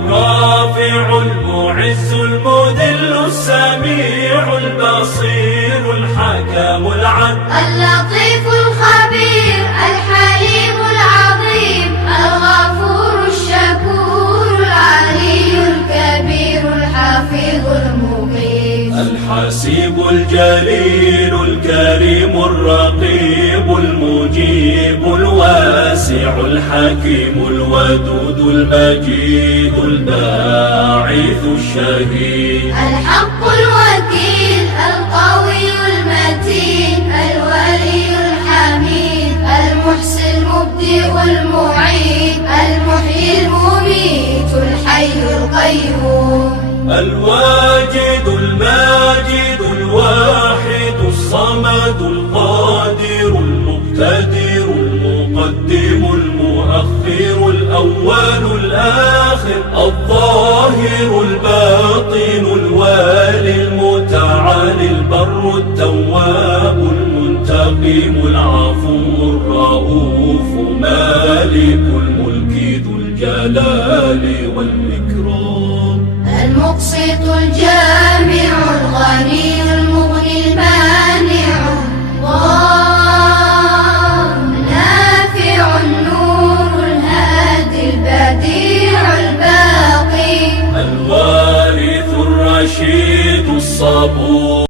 الرافع المعز المذل السميع البصير الحكم العدل اللطيف الخبير الحليم العظيم الغفور الشكور العلي الكبير الحفيظ المقيم الحسيب الجليل الكريم الرقيب المجيب الواسع الحكيم الودود المجيد الباعث الشهيد الحق الوكيل القوي المتين الولي الحميد المحسن المبدئ المعيد المحيي المميت الحي القيوم الواجد الماجد الواحد الصمد القادر المقتدر المقدم المؤخر الأول الآخر الظاهر الباطن الوالي المتعالي البر التواب المنتقم العفو الرؤوف مالك الملك ذو الجلال والإكرام المقسط الجامع الغني المغني المانع الله نافع النور الهادي البديع الباقي الوارث الرشيد الصبور